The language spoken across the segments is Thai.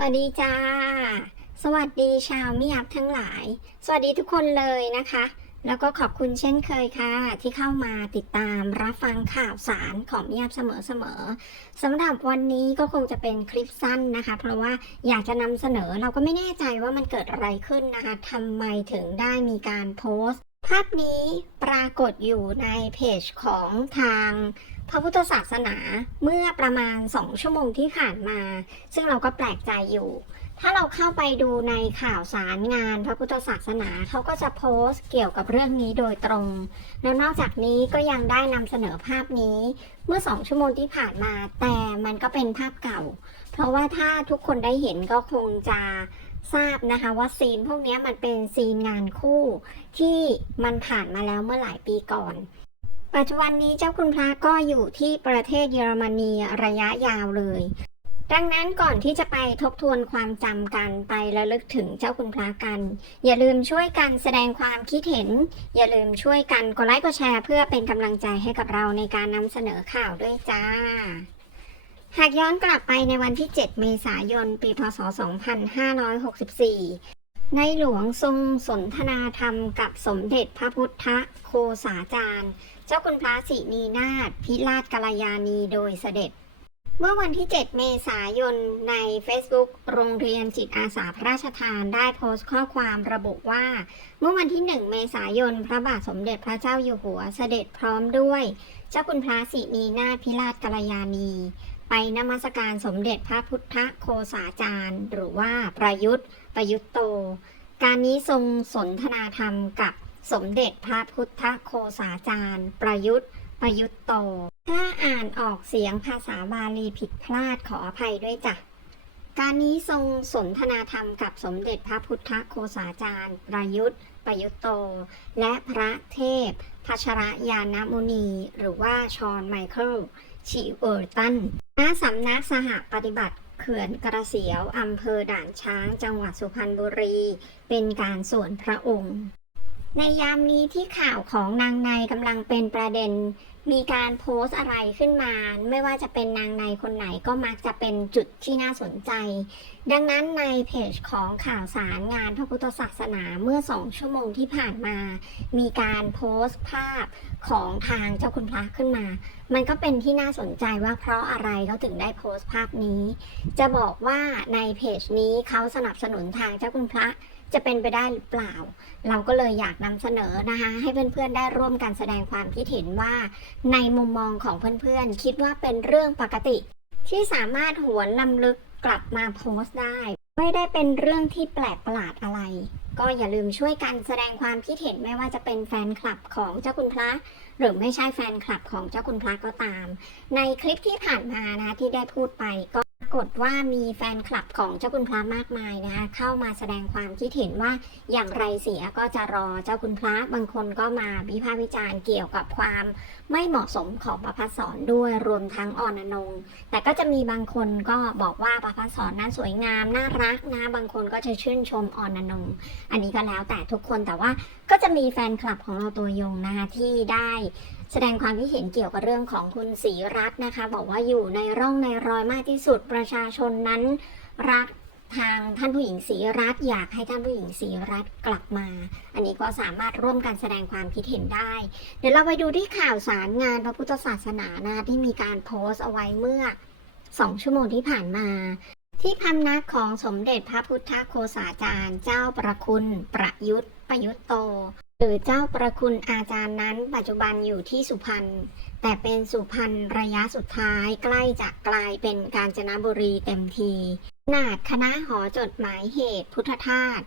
สวัสดีจ้า สวัสดีชาวมิยับทั้งหลาย สวัสดีทุกคนเลยนะคะ แล้วก็ขอบคุณเช่นเคยค่ะ ที่เข้ามาติดตามรับฟังข่าวสารของมิยับเสมอๆสำหรับวันนี้ก็คงจะเป็นคลิปสั้นนะคะ เพราะว่าอยากจะนำเสนอเราก็ไม่แน่ใจว่ามันเกิดอะไรขึ้นนะคะทำไมถึงได้มีการโพสต์ ภาพนี้ปรากฏอยู่ในเพจของทางพระพุทธศาสนาเมื่อประมาณ 2 ชั่วโมงที่ผ่านมา ซึ่งเราก็แปลกใจอยู่ ถ้าเราเข้าไปดูในข่าวสารงานพระพุทธศาสนาเขาก็จะโพสต์เกี่ยวกับเรื่องนี้โดยตรง แล้วนอกจากนี้ก็ยังได้นำเสนอภาพนี้เมื่อ 2 ชั่วโมงที่ผ่านมา แต่มันก็เป็นภาพเก่า เพราะว่าถ้าทุกคนได้เห็นก็คงจะ ทราบนะคะว่าซีนพวกนี้มันเป็นซีนงานคู่ที่มันผ่านมาแล้วเมื่อหลายปีก่อน ปัจจุบันนี้เจ้าคุณพระก็อยู่ที่ประเทศเยอรมนีระยะยาวเลย ดังนั้นก่อนที่จะไปทบทวนความจำกันไประลึกถึงเจ้าคุณพระกัน อย่าลืมช่วยกันแสดงความคิดเห็น อย่าลืมช่วยกันกดไลค์กดแชร์เพื่อเป็นกำลังใจให้กับเราในการนำเสนอข่าวด้วยจ้า หากย้อนกลับไปในวันที่ 7 เมษายน ปี พศ 2564 ในหลวงทรงสนทนาธรรมกับสมเด็จพระพุทธโคสาจารย์ เจ้าคุณพระสินีนาถพิราชกัลยาณีโดยเสด็จ เมื่อวันที่ 7 เมษายน ใน Facebook โรงเรียนจิตอาสาพระราชทานได้โพสต์ข้อความระบุว่า เมื่อวันที่ 1 เมษายน พระบาทสมเด็จพระเจ้าอยู่หัวเสด็จพร้อมด้วย เจ้าคุณพระสินีนาถพิราชกัลยาณี ไปนมัสการสมเด็จพระพุทธโคสาจารย์ หรือว่าประยุทธ์ประยุทธ์โต การนี้ทรงสนทนาธรรมกับสมเด็จพระพุทธโคสาจารย์ ประยุทธ์ประยุทธ์โต ถ้าอ่านออกเสียงภาษาบาลีผิดพลาดขออภัยด้วยจ้ะการนี้ทรงสนทนาธรรมกับสมเด็จพระพุทธโคสาจารย์ ประยุทธ์ ประยุทธ์โต และพระเทพพัชรยานมุนี หรือว่าชอนไมเคิลชีเวอร์ตัน ณสำนักสหปฏิบัติเขื่อนกระเสียวอำเภอด่านช้างจังหวัดสุพรรณบุรี เป็นการส่วนพระองค์ ในยามนี้ที่ข่าวของนางในกำลังเป็นประเด็น มีการโพสต์อะไรขึ้นมา ไม่ว่าจะเป็นนางในคนไหนก็มักจะเป็นจุดที่น่าสนใจ ดังนั้นในเพจของข่าวสารงานพระพุทธศาสนาเมื่อสองชั่วโมงที่ผ่านมา มีการโพสต์ภาพของทางเจ้าคุณพระขึ้นมา มันก็เป็นที่น่าสนใจว่าเพราะอะไรเขาถึงได้โพสต์ภาพนี้ จะบอกว่าในเพจนี้เขาสนับสนุนทางเจ้าคุณพระ จะเป็นไปได้หรือเปล่า เราก็เลยอยากนำเสนอนะคะ ให้เพื่อนๆได้ร่วมกันแสดงความคิดเห็นว่า ในมุมมองของเพื่อนๆ คิดว่าเป็นเรื่องปกติ ที่สามารถหวนลำลึกกลับมาโพสต์ได้ ไม่ได้เป็นเรื่องที่แปลกประหลาดอะไร ก็อย่าลืมช่วยกันแสดงความคิดเห็นไม่ว่าจะเป็นแฟนคลับของเจ้าคุณพระ หรือไม่ใช่แฟนคลับของเจ้าคุณพระก็ตาม ในคลิปที่ผ่านมานะที่ได้พูดไปก็ากฏว่ามีแฟนคลับของเจ้าคุณพระมากมายนะคะเข้ามาแสดงความคิดเห็นว่าอย่างไรเสียก็จะรอเจ้าคุณพระบางคนก็มาวิพากษ์วิจารณ์เกี่ยวกับความไม่เหมาะสมของประพัฒสอนด้วยรวมทั้งอ่อนอนง แต่ก็จะมีบางคนก็บอกว่าประพัฒสอนนั้นสวยงามน่ารักนะบางคนก็จะชื่นชมอ่อนอนง อันนี้ก็แล้วแต่ทุกคนแต่ว่าก็จะมีแฟนคลับของเราตัวยงนะคะที่ได้ แสดงความคิดเห็นเกี่ยวกับเรื่องของคุณศรีรัตน์นะคะ บอกว่าอยู่ในร่องในรอยมากที่สุดประชาชนนั้น รักทางท่านผู้หญิงศรีรัตน์อยากให้ท่านผู้หญิงศรีรัตน์กลับมา อันนี้ก็สามารถร่วมกันแสดงความคิดเห็นได้ เดี๋ยวเราไปดูที่ข่าวสารงานพระพุทธศาสนานะที่มีการโพสต์เอาไว้เมื่อสองชั่วโมงที่ผ่านมา ที่พำนักของสมเด็จพระพุทธโคสาจารย์ เจ้าประคุณประยุทธ์ประยุทธ์โต หรือเจ้าประคุณอาจารย์นั้นปัจจุบันอยู่ที่สุพรรณแต่เป็นสุพรรณระยะสุดท้ายใกล้จะกลายเป็นกาญจนบุรีเต็มที นาดคณะหอจดหมายเหตุพุทธทาส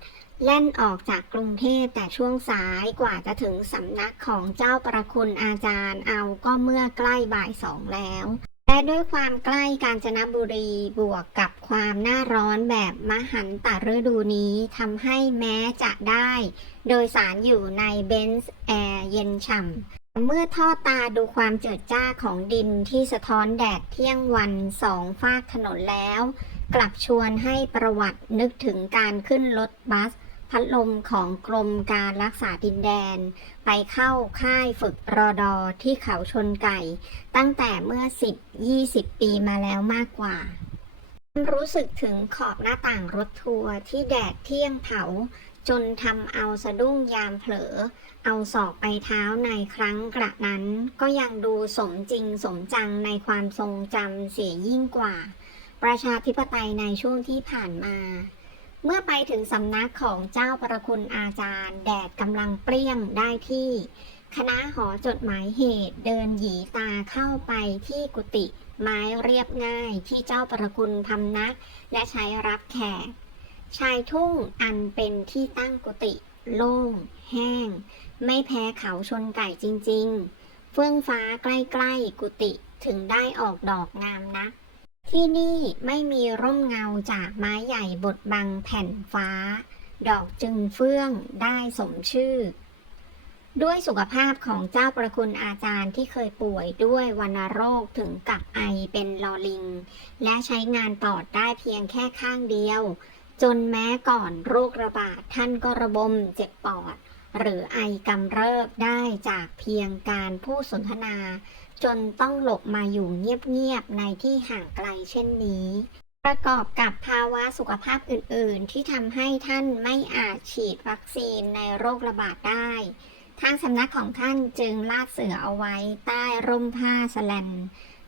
แล่นออกจากกรุงเทพแต่ช่วงสายกว่าจะถึงสำนักของเจ้าประคุณอาจารย์เอาก็เมื่อใกล้บ่ายสองแล้ว และด้วยความใกล้กาญจนบุรีบวกกับความหน้าร้อนแบบมหันตฤดูนี้ทำให้แม้จะได้ โดยสารอยู่ในเบนซ์แอร์เย็นฉ่ำเมื่อทอดตาดูความเจิดจ้าของดินที่สะท้อนแดดเที่ยงวันสองฟากถนนแล้ว กลับชวนให้ประวัตินึกถึงการขึ้นรถบัส พัดลมของกรมการรักษาดินแดน ไปเข้าค่ายฝึกรอดอที่เขาชนไก่ ตั้งแต่เมื่อ 10-20 ปีมาแล้วมากกว่า รู้สึกถึงขอบหน้าต่างรถทัวร์ที่แดดเที่ยงเผา จนทำเอาสะดุ้งยามเผลอ เอาศอกไปเท้าในครั้งกระนั้น ก็ยังดูสมจริงสมจังในความทรงจำเสียยิ่งกว่า ประชาธิปไตยในช่วงที่ผ่านมา เมื่อไปถึงสำนักของเจ้าประคุณอาจารย์ แดดกำลังเปรี้ยงได้ที่ คณะหอจดหมายเหตุเดินหยีตาเข้าไปที่กุฏิไม้เรียบง่ายที่เจ้าประคุณพำนัก และใช้รับแขก ชายทุ่งอันเป็นที่ตั้งกุฏิโล่ง แห้ง ไม่แพ้เขาชนไก่จริง ๆ เฟื่องฟ้าใกล้ ๆ กุฏิถึงได้ออกดอกงามนัก ที่นี่ไม่มีร่มเงาจากไม้ใหญ่บดบังแผ่นฟ้า ดอกจึงเฟื่องได้สมชื่อ ด้วยสุขภาพของเจ้าประคุณอาจารย์ที่เคยป่วยด้วยวัณโรคถึงกับไอเป็นลอลิง และใช้งานปอดได้เพียงแค่ข้างเดียว จนแม้ก่อนโรคระบาดท่านก็ระบมเจ็บปอด หรือไอกำเริบได้จากเพียงการพูดสนทนา จนต้องหลบมาอยู่เงียบๆในที่ห่างไกลเช่นนี้ ประกอบกับภาวะสุขภาพอื่นๆ ที่ทำให้ท่านไม่อาจฉีดวัคซีนในโรคระบาดได้ ทางสำนักของท่านจึงลาดเสือเอาไว้ใต้ร่มผ้าสแลน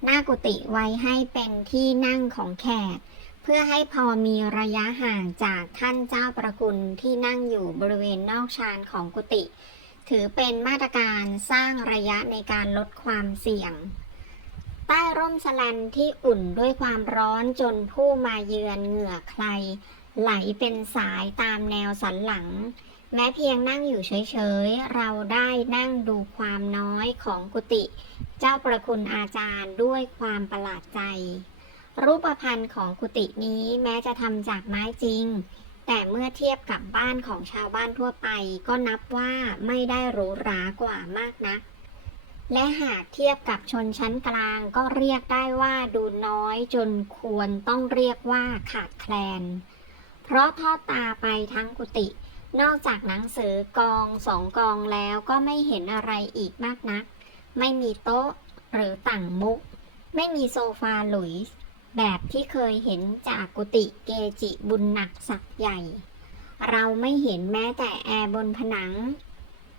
หน้ากุฏิไว้ให้เป็นที่นั่งของแขก เพื่อให้พอมีระยะห่างจากท่านเจ้าประคุณที่นั่งอยู่บริเวณนอกชานของกุฏิถือเป็นมาตรการสร้างระยะในการลดความเสี่ยง ใต้ร่มสแลนที่อุ่นด้วยความร้อนจนผู้มาเยือนเหงื่อใคร ไหลเป็นสายตามแนวสันหลัง แม้เพียงนั่งอยู่เฉยๆ เราได้นั่งดูความน้อยของกุฏิเจ้าประคุณอาจารย์ด้วยความประหลาดใจ รูปพรรณของกุฏินี้แม้จะทำจากไม้จริง แต่เมื่อเทียบกับบ้านของชาวบ้านทั่วไป ก็นับว่าไม่ได้หรูหรากว่ามากนัก และหากเทียบกับชนชั้นกลางก็เรียกได้ว่าดูน้อยจนควรต้องเรียกว่าขาดแคลน เพราะทอดตาไปทั้งกุฏินอกจากหนังสือกองสองกองแล้วก็ไม่เห็นอะไรอีกมากนัก ไม่มีโต๊ะหรือต่างมุก ไม่มีโซฟาหลุยส์ แบบที่เคยเห็นจากกุฏิเกจิบุญหนักสักใหญ่ เราไม่เห็นแม้แต่แอร์บนผนัง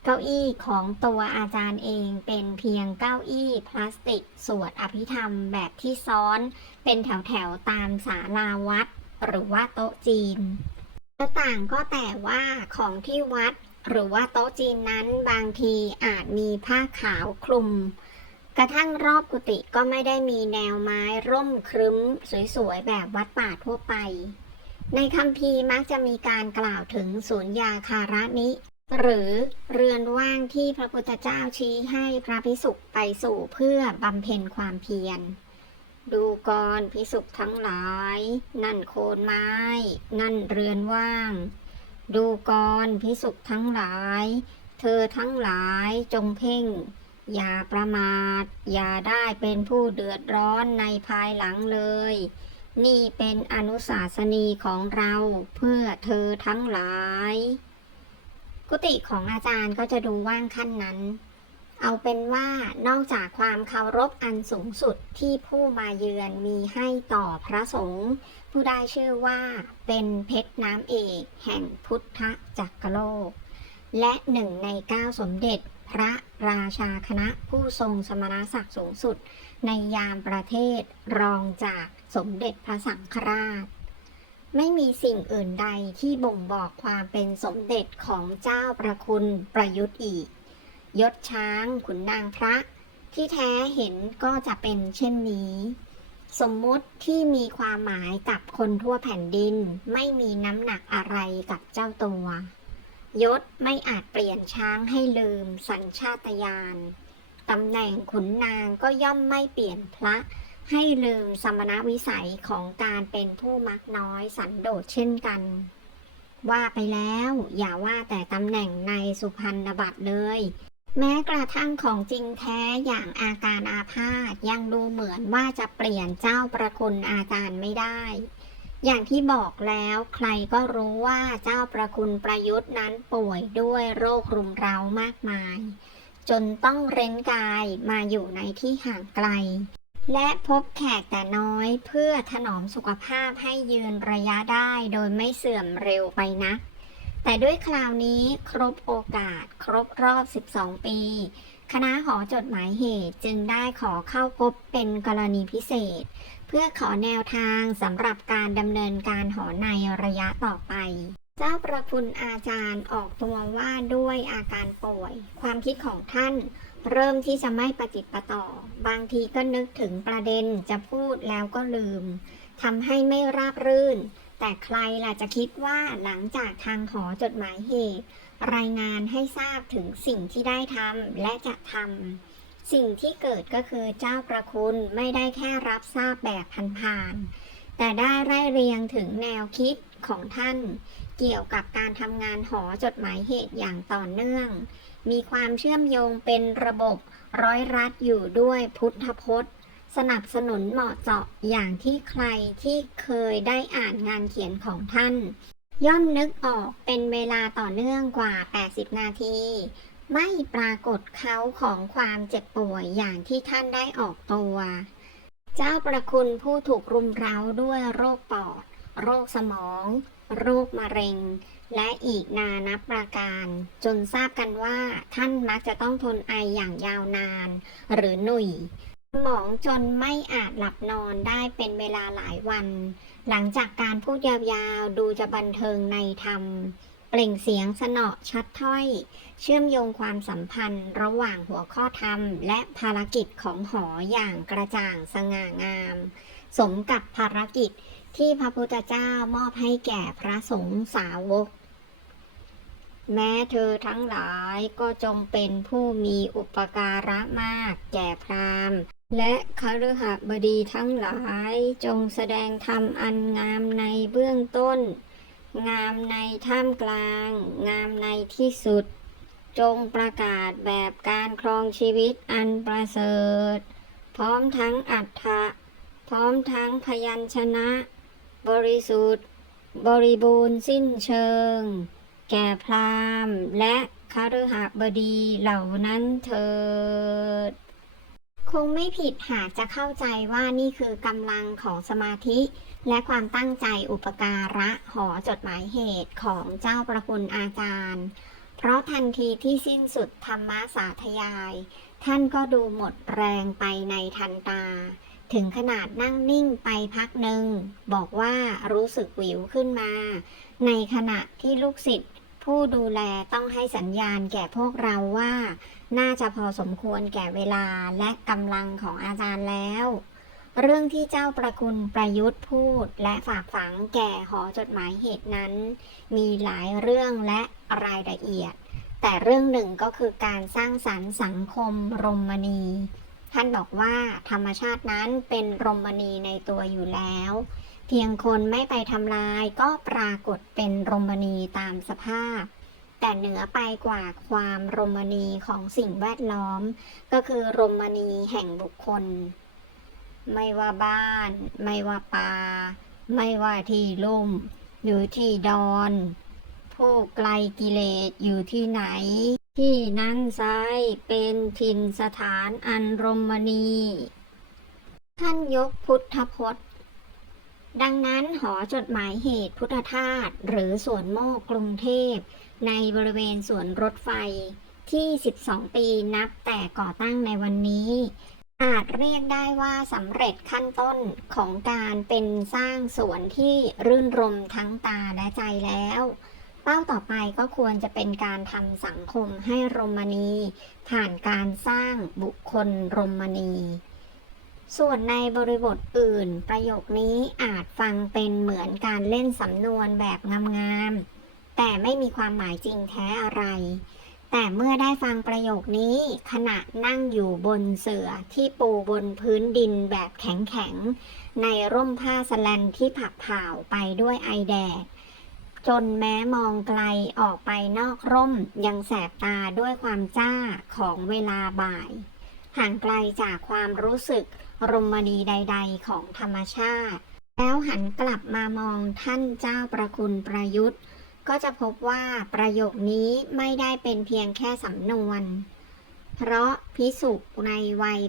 เก้าอี้ของตัวอาจารย์เองเป็นเพียงเก้าอี้พลาสติก สวดอภิธรรมแบบที่ซ้อน เป็นแถวๆตามศาลาวัด หรือว่าโต๊ะจีนต่างก็แต่ว่าของที่วัดหรือว่าโต๊ะจีนนั้นบางทีอาจมีผ้าขาวคลุม กระทั่งรอบกุฏิก็ไม่ได้มีแนวไม้ร่มครึ้มสวยๆ แบบวัดป่าทั่วไป ในคำพีมักจะมีการกล่าวถึงศูนย์ยาคาระนิ หรือเรือนว่างที่พระพุทธเจ้าชี้ให้พระพิสุไปสู่เพื่อบำเพ็ญความเพียร ดูก่อนพิสุทั้งหลาย นั่นโคนไม้ นั่นเรือนว่าง ดูก่อนพิสุทั้งหลาย เธอทั้งหลายจงเพ่ง อย่าประมาท อย่าได้เป็นผู้เดือดร้อนในภายหลังเลย นี่เป็นอนุสาสนีของเราเพื่อเธอทั้งหลาย กุฏิของอาจารย์ก็จะดูว่างขั้นนั้น เอาเป็นว่านอกจากความเคารพอันสูงสุดที่ผู้มาเยือนมีให้ต่อพระสงฆ์ผู้ได้ชื่อว่าเป็นเพชรน้ำเอกแห่งพุทธจักรโลก และหนึ่งในเก้าสมเด็จ พระราชาคณะผู้ทรงสมณศักดิ์สูงสุด ในยามประเทศรองจากสมเด็จพระสังฆราช ไม่มีสิ่งอื่นใดที่บ่งบอกความเป็นสมเด็จของเจ้าประคุณประยุทธ์อีก ยศช้างขุนนางพระ ที่แท้เห็นก็จะเป็นเช่นนี้ สมมุติที่มีความหมายกับคนทั่วแผ่นดิน ไม่มีน้ำหนักอะไรกับเจ้าตัว ยศไม่อาจเปลี่ยนช้างให้ลืมสัญชาตญาณตำแหน่งขุนนางก็ย่อมไม่เปลี่ยนพระ ให้ลืมสมณวิสัยของการเป็นผู้มักน้อยสันโดษเช่นกัน ว่าไปแล้วอย่าว่าแต่ตำแหน่งในสุพรรณบัตรเลย แม้กระทั่งของจริงแท้อย่างอาการอาพาธยังดูเหมือนว่าจะเปลี่ยนเจ้าประคุณอาจารย์ไม่ได้ อย่างที่บอกแล้วใครก็รู้ว่าเจ้าประคุณประยุทธ์นั้นป่วยด้วยโรครุมเร้ามากมาย จนต้องเร้นกายมาอยู่ในที่ห่างไกล และพบแขกแต่น้อยเพื่อถนอมสุขภาพให้ยืนระยะได้โดยไม่เสื่อมเร็วไปนะแต่ด้วยคราวนี้ครบโอกาสครบรอบ 12 ปี คณะหอจดหมายเหตุจึงได้ขอเข้าพบเป็นกรณีพิเศษ พื่อขอแนวทางสำหรับการดำเนินการหอในระยะต่อไปเจ้าประคุณอาจารย์ออกตัวว่าด้วยอาการป่วย ความคิดของท่าน เริ่มที่จะไม่ประจิตประต่อ บางทีก็นึกถึงประเด็นจะพูดแล้วก็ลืมทำให้ไม่ราบรื่น แต่ใครล่ะจะคิดว่าหลังจากทางหอจดหมายเหตุ รายงานให้ทราบถึงสิ่งที่ได้ทำและจะทำ สิ่งที่เกิดก็คือเจ้าประคุณไม่ได้แค่รับทราบแบบผ่านๆแต่ได้ไล่เรียงถึงแนวคิดของท่าน เกี่ยวกับการทำงานหอจดหมายเหตุอย่างต่อเนื่อง มีความเชื่อมโยงเป็นระบบร้อยรัดอยู่ด้วยพุทธพจน์ สนับสนุนเหมาะเจาะอย่างที่ใครที่เคยได้อ่านงานเขียนของท่าน ย่อมนึกออกเป็นเวลาต่อเนื่องกว่า 80 นาที ไม่ปรากฏเขาของความเจ็บป่วยอย่างที่ท่านได้ออกตัว เจ้าประคุณผู้ถูกรุมเร้าด้วยโรคปอด โรคสมอง โรคมะเร็ง และอีกนานับประการ จนทราบกันว่าท่านมักจะต้องทนไออย่างยาวนาน หรือหนุ่ยหมองจนไม่อาจหลับนอนได้เป็นเวลาหลายวัน หลังจากการพูดยาวๆ ดูจะบันเทิงในธรรม เปล่งเสียงสนอชัดถ้อย เชื่อมโยงความสัมพันธ์ระหว่างหัวข้อธรรม และภารกิจของหออย่างกระจ่างสง่างาม สมกับภารกิจที่พระพุทธเจ้ามอบให้แก่พระสงฆ์สาวก แม้เธอทั้งหลายก็จงเป็นผู้มีอุปการะมากแก่พราหมณ์ และคฤหบดีทั้งหลายจงแสดงธรรมอันงามในเบื้องต้น งามในท่ามกลาง งามในที่สุด จงประกาศแบบการครองชีวิตอันประเสริฐ พร้อมทั้งอัฏฐะพร้อมทั้งพยัญชนะ บริสุทธิ์ บริบูรณ์สิ้นเชิง แก่พราหมณ์และคฤหบดีเหล่านั้นเถิด คงไม่ผิดหากจะเข้าใจว่านี่คือกำลังของสมาธิ และความตั้งใจอุปการะหอจดหมายเหตุของเจ้าประคุณอาจารย์ เพราะทันทีที่สิ้นสุดธรรมสาธยาย ท่านก็ดูหมดแรงไปในทันตา ถึงขนาดนั่งนิ่งไปพักหนึ่ง บอกว่ารู้สึกหวิวขึ้นมา ในขณะที่ลูกศิษย์ผู้ดูแลต้องให้สัญญาณแก่พวกเราว่า น่าจะพอสมควรแก่เวลาและกำลังของอาจารย์แล้ว เรื่องที่เจ้าประคุณประยุทธ์พูดและฝากฝังแก่หอจดหมายเหตุนั้น มีหลายเรื่องและรายละเอียด แต่เรื่องหนึ่งก็คือการสร้างสรรค์สังคมรมณี ท่านบอกว่าธรรมชาตินั้นเป็นรมณีในตัวอยู่แล้ว เพียงคนไม่ไปทำลายก็ปรากฏเป็นรมณีตามสภาพ แต่เหนือไปกว่าความรมณีของสิ่งแวดล้อม ก็คือรมณีแห่งบุคคล ไม่ว่าบ้าน ไม่ว่าป่าไม่ว่าที่ลุ่ม หรือที่ดอน ผู้ไกลกิเลสอยู่ที่ไหน ที่นั้นไซร้เป็นถิ่นสถานอันรมณี ท่านยกพุทธพจน์ ดังนั้นหอจดหมายเหตุพุทธทาสหรือสวนโมกกรุงเทพ ในบริเวณสวนรถไฟที่ 12 ปีนับแต่ก่อตั้งในวันนี้ อาจเรียกได้ว่าสำเร็จขั้นต้นของการเป็นสร้างสวนที่รื่นรมทั้งตาและใจแล้ว เป้าต่อไปก็ควรจะเป็นการทำสังคมให้รมณี ผ่านการสร้างบุคคลรมณี ส่วนในบริบทอื่น ประโยคนี้อาจฟังเป็นเหมือนการเล่นสำนวนแบบงามๆ แต่ไม่มีความหมายจริงแท้อะไร แต่เมื่อได้ฟังประโยคนี้ขณะนั่งอยู่บนเสื่อที่ปูบนพื้นดินแบบแข็งๆ ในร่มผ้าสแลนที่ผักเผาไปด้วยไอแดด จนแม้มองไกลออกไปนอกร่มยังแสบตาด้วยความจ้าของเวลาบ่าย ห่างไกลจากความรู้สึก รมณีใด ๆ ของธรรมชาติ แล้วหันกลับมามองท่านเจ้าประคุณประยุทธ์ ก็จะพบว่าประโยคนี้ไม่ได้เป็นเพียงแค่สำนวน เพราะพิสุในวัย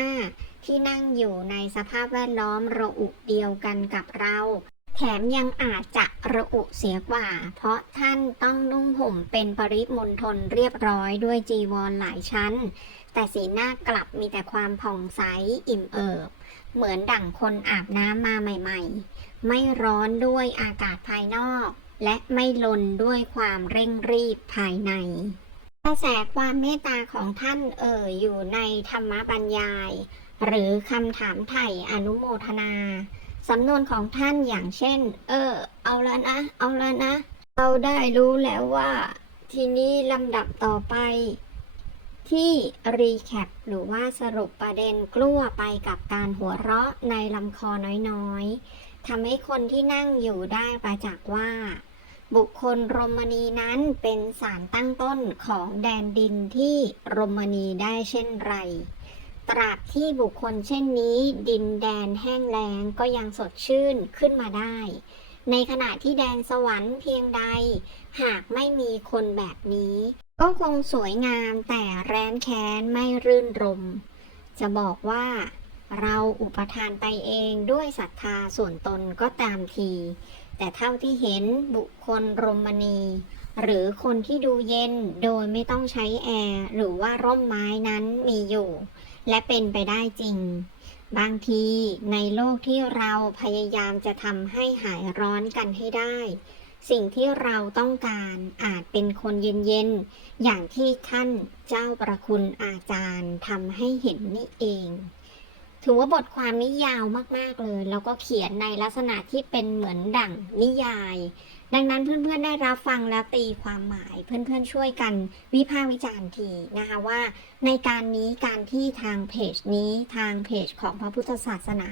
85 ที่นั่งอยู่ในสภาพแวดล้อมระอุเดียวกันกับเราแถมยังอาจจะระอุเสียกว่า เพราะท่านต้องนุ่งห่มเป็นปริมณฑลเรียบร้อยด้วยจีวรหลายชั้น แต่สีหน้ากลับมีแต่ความผ่องใสอิ่มเอิบ เหมือนดั่งคนอาบน้ำมาใหม่ ๆ ไม่ร้อนด้วยอากาศภายนอก และไม่ลนด้วยความเร่งรีบภายในกระแสความเมตตาของท่านเอ่ยอยู่ในธรรมบรรยาย หรือคำถามไถ่อนุโมทนา สำนวนของท่านอย่างเช่น เออ เอาแล้วนะ เอาแล้วนะ เราได้รู้แล้วว่า ทีนี้ลำดับต่อไป ที่รีแคปหรือว่าสรุปประเด็นกลั้วไปกับการหัวเราะในลำคอน้อยๆทำให้คนที่นั่งอยู่ได้ประจักษ์ว่า บุคคลโรมนีนั้นเป็นสารตั้งต้นของแดนดินที่โรมนีได้เช่นไร ตราบที่บุคคลเช่นนี้ดินแดนแห้งแล้งก็ยังสดชื่นขึ้นมาได้ ในขณะที่แดนสวรรค์เพียงใด หากไม่มีคนแบบนี้ ก็คงสวยงามแต่แร้นแค้นไม่รื่นรม จะบอกว่าเราอุปทานไปเองด้วยศรัทธาส่วนตนก็ตามที แต่เท่าที่เห็นบุคคลรมณี หรือคนที่ดูเย็นโดยไม่ต้องใช้แอร์ หรือว่าร่มไม้นั้นมีอยู่ และเป็นไปได้จริง บางทีในโลกที่เราพยายามจะทำให้หายร้อนกันให้ได้ สิ่งที่เราต้องการอาจเป็นคนเย็นๆ อย่างที่ท่านเจ้าประคุณอาจารย์ทำให้เห็นนี่เอง ถือว่าบทความนี้ยาวมากๆเลย แล้วก็เขียนในลักษณะที่เป็นเหมือนดั่งนิยาย ดังนั้นเพื่อนๆได้รับฟังแล้วตีความหมาย เพื่อนๆช่วยกันวิพากษ์วิจารณ์ทีนะคะว่า ในการนี้การที่ทางเพจนี้ทางเพจของพระพุทธศาสนา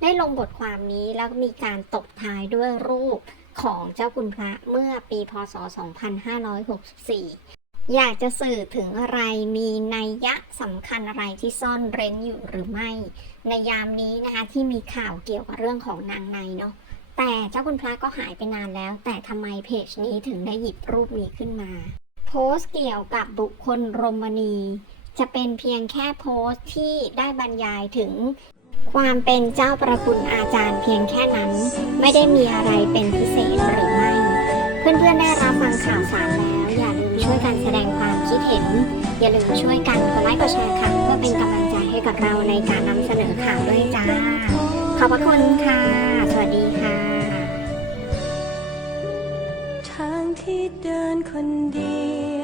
ได้ลงบทความนี้แล้วก็มีการตบท้ายด้วยรูปของเจ้าคุณพระเมื่อปีพศ 2564อยากจะสื่อถึงอะไรมีนัยยะสำคัญอะไรที่ซ่อนเร้นอยู่หรือไม่ ในยามนี้นะคะที่มีข่าวเกี่ยวกับเรื่องของนางในเนาะ แต่เจ้าคุณพระก็หายไปนานแล้ว แต่ทำไมเพจนี้ถึงได้หยิบรูปนี้ขึ้นมา โพสต์เกี่ยวกับบุคคลรมณี จะเป็นเพียงแค่โพสต์ที่ได้บรรยายถึง ความเป็นเจ้าประคุณอาจารย์เพียงแค่นั้น ไม่ได้มีอะไรเป็นพิเศษหรือไม่ เพื่อนๆได้รับฟังข่าวสารแล้ว อย่าลืมช่วยกันแสดงความคิดเห็น อย่าลืมช่วยกันกดไลค์กดแชร์ค่ะเพื่อเป็นกำลังใจให้กับเราในการนำเสนอข่าวด้วยจ้าขอบพระคุณค่ะ สวัสดีค่ะ ที่เดินคนเดียว